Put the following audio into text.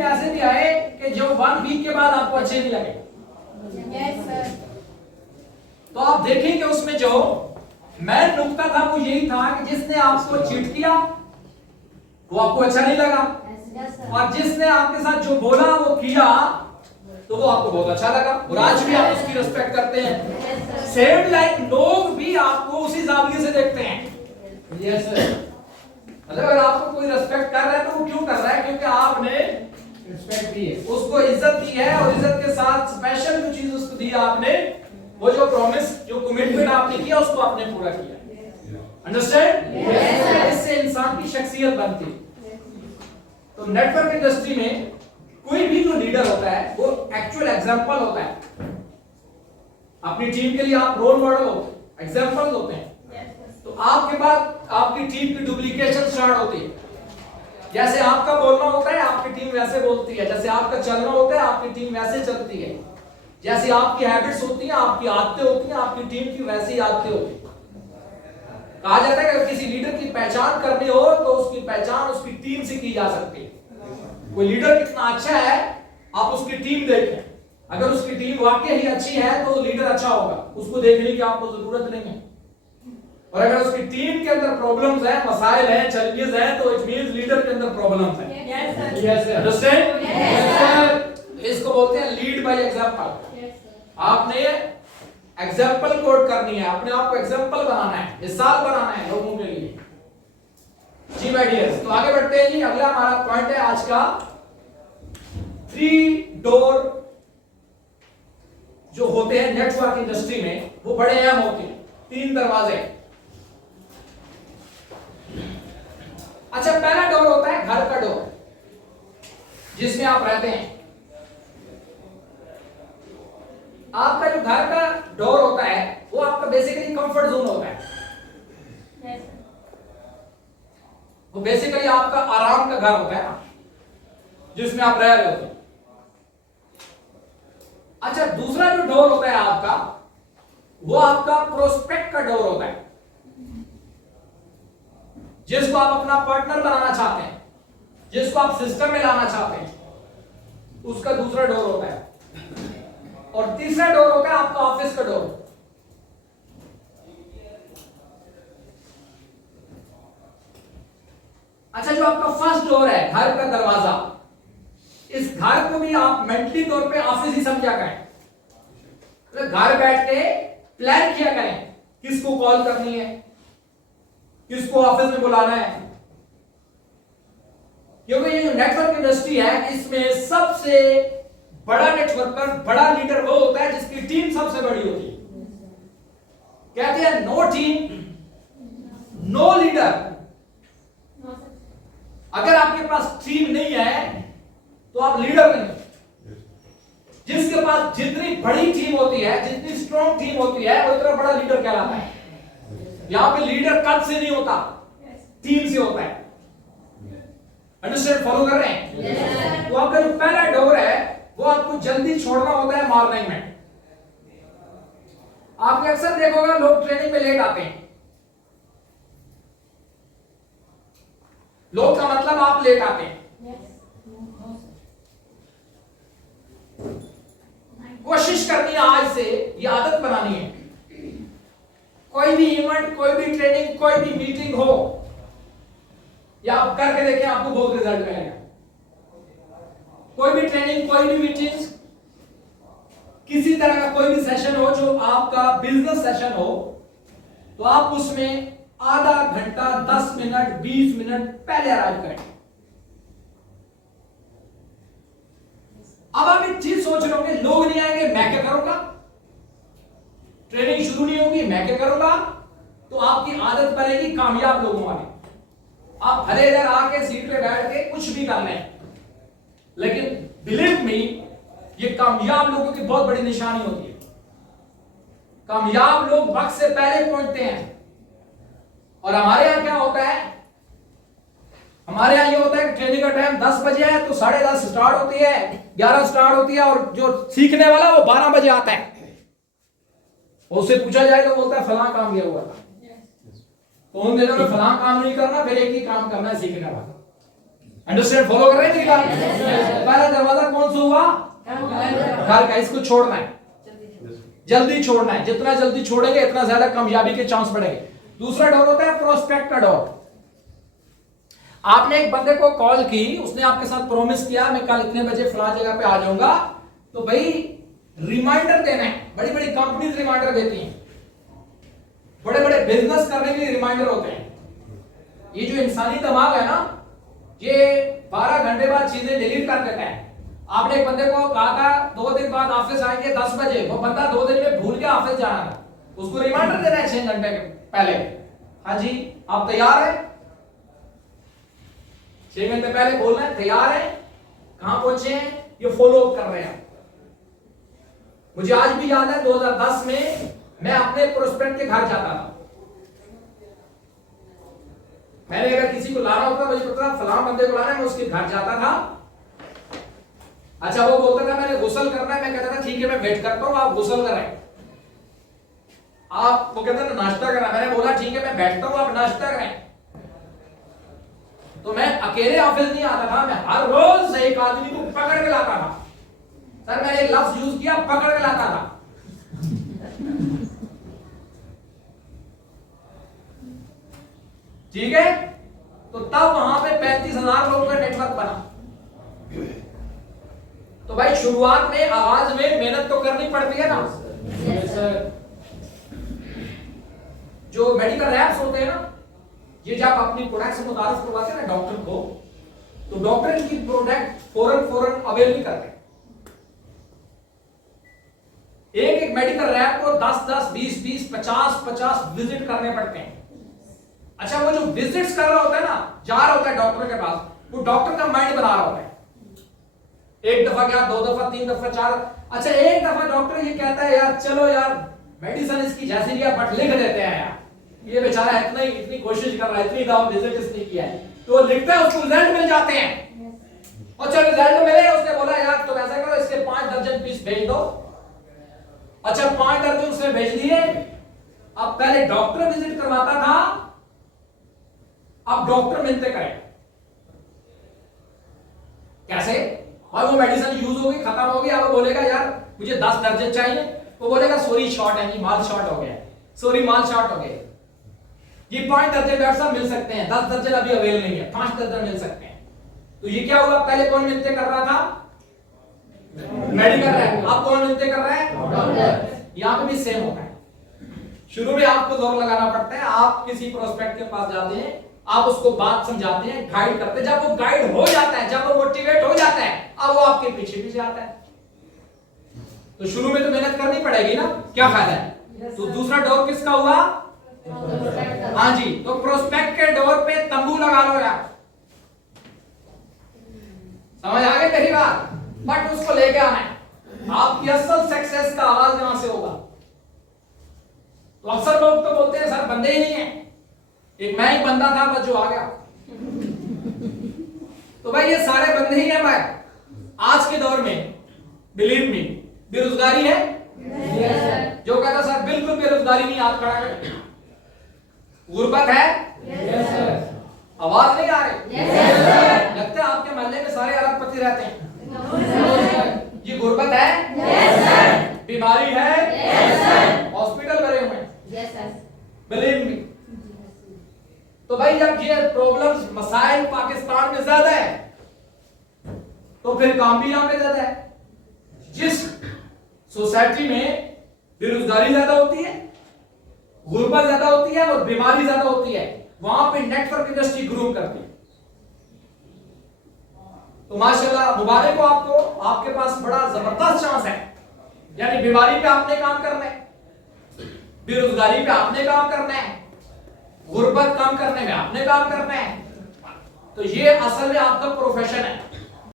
में ऐसे भी आए कि जो 1 वीक के बाद आपको अच्छे नहीं लगे। Yes sir. तो आप देखें कि उसमें जो मेन नुकता था वो यही था कि जिसने आपको चीट किया वो आपको अच्छा नहीं लगा, और जिसने आपके साथ जो बोला वो किया तो वो आपको बहुत अच्छा लगा, और आज भी आप उसकी रिस्पेक्ट करते हैं। सेम लाइक लोग भी आपको उसी जाविये से देखते हैं। Yes sir. मतलब अगर आपको कोई रिस्पेक्ट कर रहा है तो वो क्यों कर रहा है? क्योंकि आपने रिस्पेक्ट दी है, उसको इज्जत दी है, और इज्जत के साथ स्पेशल जो चीज उसको दी आपने, वो जो प्रॉमिस, जो कमिटमेंट आपने किया उसको आपने पूरा किया। अंडरस्टैंड? इससे इंसान की शख्सियत बनती है। तो नेटवर्क इंडस्ट्री में कोई भी जो लीडर होता है वो एक्चुअल एग्जांपल होता है। अपनी टीम के लिए आप रोल मॉडल होते हैं, एग्जांपल होते हैं। तो आपके बाद आपकी टीम की डुप्लीकेशन स्टार्ट होती है। जैसे आपका बोलना होता है आपकी टीम वैसे बोलती है, जैसे आपका चलना होता है आपकी टीम वैसे चलती है, जैसी आपकी हैबिट्स होती हैं, आपकी आदतें होती हैं, आपकी टीम की वैसी आदतें होती हैं। कहा जाता है कि अगर किसी लीडर की पहचान करनी हो तो उसकी पहचान उसकी टीम से की जा सकती है। कोई लीडर कितना अच्छा है आप उसकी टीम देखें, अगर उसकी टीम वाकई ही अच्छी है तो लीडर अच्छा होगा, उसको देखने की आपको जरूरत नहीं है। और अगर उसकी टीम के अंदर प्रॉब्लम्स हैं, मसाइल हैं, चैलेंजेस हैं, तो इट मींस लीडर के अंदर प्रॉब्लम्स हैं। Yes sir. अंडरस्टैंड? यस। इसको बोलते हैं लीड बाय एग्जांपल। आपने एग्जांपल कोड करनी है, अपने आप को एग्जांपल बनाना है, मिसाल बनाना है लोगों के लिए। जी माय डियर्स, तो आगे बढ़ते हैं जी। अगला हमारा पॉइंट है आज का 3 डोर जो होते हैं नेटवर्क इंडस्ट्री में, वो बड़े अहम होते हैं। 3 दरवाजे। अच्छा, पहला डोर होता है घर का डोर, जिसमें आप रहते हैं। आपका जो घर का डोर होता है वो आपका बेसिकली कंफर्ट जोन होता है। वो बेसिकली आपका आराम का घर होता है ना, जिसमें आप रह रहे होते हैं। अच्छा, दूसरा जो डोर होता है आपका, वो आपका प्रोस्पेक्ट का डोर होता है, जिसको आप अपना पार्टनर बनाना चाहते हैं, जिसको आप सिस्टम में लाना चाहते हैं, उसका दूसरा डोर होता है। और तीसरा डोर होता है आपका ऑफिस का डोर। अच्छा, जो आपका फर्स्ट डोर है घर का दरवाजा, इस घर को भी आप मेंटली तौर पे ऑफिस ही समझा करें। तो घर बैठ के प्लान किया करें किसको कॉल करनी है, किसको ऑफिस में बुलाना है। क्योंकि ये जो नेटवर्क इंडस्ट्री है इसमें सबसे बड़ा नेटवर्कर, बड़ा लीडर वो होता है जिसकी टीम सबसे बड़ी होती है। कहते हैं नो टीम नो लीडर। अगर आपके पास टीम नहीं है तो आप लीडर नहीं। जिसके पास जितनी बड़ी टीम होती है, जितनी स्ट्रॉन्ग टीम होती है, वो इतना बड़ा लीडर कहलाता है। यहां पे लीडर कद से नहीं होता, टीम से होता है। अंडरस्टैंड? फॉलो कर रहे हैं? तो आपका जो पहला डोर है वो आपको जल्दी छोड़ना होता है मॉर्निंग में। आपने अक्सर देखा होगा लोग ट्रेनिंग में लेट आते हैं। लोग का मतलब आप लेट आते हैं। कोशिश करनी है आज से, ये आदत बनानी है। कोई भी इवेंट, कोई भी ट्रेनिंग, कोई भी मीटिंग हो, या आप करके देखें आपको बहुत रिजल्ट मिलेगा। कोई भी ट्रेनिंग, कोई भी मीटिंग, किसी तरह का कोई भी सेशन हो जो आपका बिजनेस सेशन हो, तो आप उसमें आधा घंटा, 10 मिनट, 20 मिनट पहले अराइव करें। अब आप एक चीज सोच रहे होंगे, लोग नहीं आएंगे, मैं क्या करूंगा? ट्रेनिंग शुरू नहीं होगी, मैं क्या करूंगा? तो आपकी आदत बनेगी कामयाब लोगों वाली। आप भले इधर आके सीट पे बैठ के कुछ भी कर लें, लेकिन बिलीव मी, ये कामयाब लोगों की बहुत बड़ी निशानी होती है। कामयाब लोग वक्त से पहले पहुंचते हैं। और हमारे यहां क्या होता है? हमारे यहां ये होता है कि ट्रेनिंग का टाइम 10 बजे है तो 10:30 स्टार्ट होती है, 11 स्टार्ट होती है, और जो सीखने वाला वो 12 बजे आता है। उससे पूछा जाए तो बोलता है फलां काम ये हुआ था। तो उन दिनों में फलां काम नहीं करना, फिर एक ही काम करना है, सीखने वाला। अंडरस्टैंड, फॉलो कर रहे हैं क्या? पहला दरवाजा कौन सा हुआ? घर का। इसको छोड़ना है, जल्दी छोड़ना है। जितना जल्दी छोड़ेंगे इतना ज्यादा कामयाबी के चांस बढ़ेंगे। दूसरा डोर होता है प्रोस्पेक्ट का डोर। आपने एक बंदे को कॉल की, उसने आपके साथ प्रॉमिस किया मैं कल इतने बजे फलां जगह पे आ जाऊंगा, तो भाई रिमाइंडर देना है। बड़ी बड़ी कंपनीज रिमाइंडर देती हैं, बड़े बड़े बिजनेस करने के लिए रिमाइंडर होते हैं। ये जो इंसानी दिमाग है ना, ये 12 घंटे बाद चीजें डिलीट कर देता है। आपने एक बंदे को कहा था 2 दिन बाद ऑफिस आएंगे 10 बजे, वो बंदा 2 दिन में भूल गया ऑफिस जाना था, उसको रिमाइंडर देना है 6 घंटे पहले। हाँ जी, आप तैयार हैं? 6 घंटे पहले बोलना है तैयार है, कहां पहुंचे हैं, ये फॉलो अप कर रहे हैं। मुझे आज भी याद है 2010 में मैं अपने प्रोस्पेक्ट के घर जाता था। मैंने अगर किसी को लाना होता, मुझे पता था फलां बंदे को लाना है, मैं उसके घर जाता था। अच्छा, वो बोलता था मैंने गुस्ल करना है, मैं कहता था ठीक है मैं वेट करता हूं, आप गुस्ल करें। आप वो कहता था नाश्ता करना, मैंने बोला ठीक है मैं बैठता हूं, आप नाश्ता करें। तो मैं अकेले ऑफिस नहीं आता था, मैं हर रोज एक आदमी को पकड़ के लाता था। सर मैंने एक लफ्ज यूज किया, पकड़ के लाता था। ठीक है, तो तब वहां पे 35,000 लोगों का नेटवर्क बना। तो भाई शुरुआत में आगाज में मेहनत तो करनी पड़ती है ना। जो मेडिकल रैप्स होते हैं ना, ये जब अपनी प्रोडक्ट से मुतारफ करवाते हैं ना डॉक्टर को, तो डॉक्टर इनकी प्रोडक्ट फौरन अवेल नहीं करते। एक एक मेडिकल रैप को 10-10, 20-20, 50-50 विजिट करने पड़ते हैं। अच्छा, वो जो विजिट्स कर रहा होता है ना, जा रहा होता है डॉक्टर के पास, वो डॉक्टर का माइंड बना रहा होता है। एक दफा क्या, 2 दफा, 3 दफा, 4। अच्छा, एक दफा डॉक्टर ये कहता है यार चलो यार मेडिसिन इसकी जैसी भी बट लिख देते हैं यार, ये बेचारा इतनी कोशिश कर रहा है, इतनी दवा विजिट इसने किया है, तो वो लिखता है, उसको रिजल्ट मिल जाते हैं। और चलो रिजल्ट मिले, उसने बोला यार तुम ऐसा करो इसके 5 दर्जन पीस भेज दो। अच्छा, 5 दर्जन उसने भेज दिए। अब पहले डॉक्टर विजिट करवाता था, अब डॉक्टर मिलते करें। कैसे? और वो मेडिसिन यूज होगी, खत्म होगी, अब वो बोलेगा यार मुझे 10 दर्जन चाहिए, वो बोलेगा सॉरी शॉर्ट है, नहीं माल शॉर्ट हो गया, सॉरी माल शॉर्ट हो गया। ये 5 दर्जन डॉक्टर साहब मिल सकते हैं, 10 दर्जन अभी अवेल नहीं है, 5 दर्जन मिल सकते हैं। तो ये क्या हुआ, पहले कौन मिलते कर रहा था? Medical rap. अब कौन मिलते कर रहा है? डॉक्टर। यहां पे भी सेम होता है। शुरू में आपको जोर लगाना पड़ता है, आप किसी प्रोस्पेक्ट के पास जाते हैं, आप उसको बात समझाते हैं, गाइड करते हैं। जब वो गाइड हो जाता है, जब वो मोटिवेट हो जाता है, अब वो आपके पीछे पीछे आता है। तो शुरू में तो मेहनत करनी पड़ेगी ना, क्या फायदा है? तो दूसरा डोर किसका हुआ? हाँ जी, तो प्रोस्पेक्ट के डोर पे तंबू लगा लो यार। समझ आ गई मेरी बात? बट उसको लेके आना है। आपकी असल सक्सेस का आगाज यहां से होगा। तो अक्सर लोग तो बोलते हैं सर बंदे ही नहीं है, एक मैं ही बंदा था बस जो आ गया। तो भाई ये सारे बंदे ही हैं भाई। आज के दौर में बिलीव मी, बेरोजगारी है? yes, जो कहता सर बिल्कुल बेरोजगारी नहीं, हाथ खड़ा कर। गुर्बत है? yes, आवाज नहीं आ रही? yes, लगता है आपके मोहल्ले में सारे अरबपति रहते हैं। no, ये गुर्बत है? yes, बीमारी है? yes, हॉस्पिटल भरे हुए हैं? yes, believe me. तो भाई जब ये प्रॉब्लम्स मसाइल पाकिस्तान में ज्यादा है, तो फिर काम भी यहां पे ज्यादा है। जिस सोसाइटी में बेरोजगारी ज्यादा होती है, गुर्बत ज्यादा होती है और बीमारी ज्यादा होती है, वहां पे नेटवर्क इंडस्ट्री ग्रो करती है। तो माशाल्लाह मुबारक हो आपको, आपके पास बड़ा जबरदस्त चांस है। यानी बीमारी पे आपने काम करना है, बेरोजगारी पे आपने काम करना है, गुर्बत कम करने में आपने काम करना है। तो ये असल में आपका प्रोफेशन है।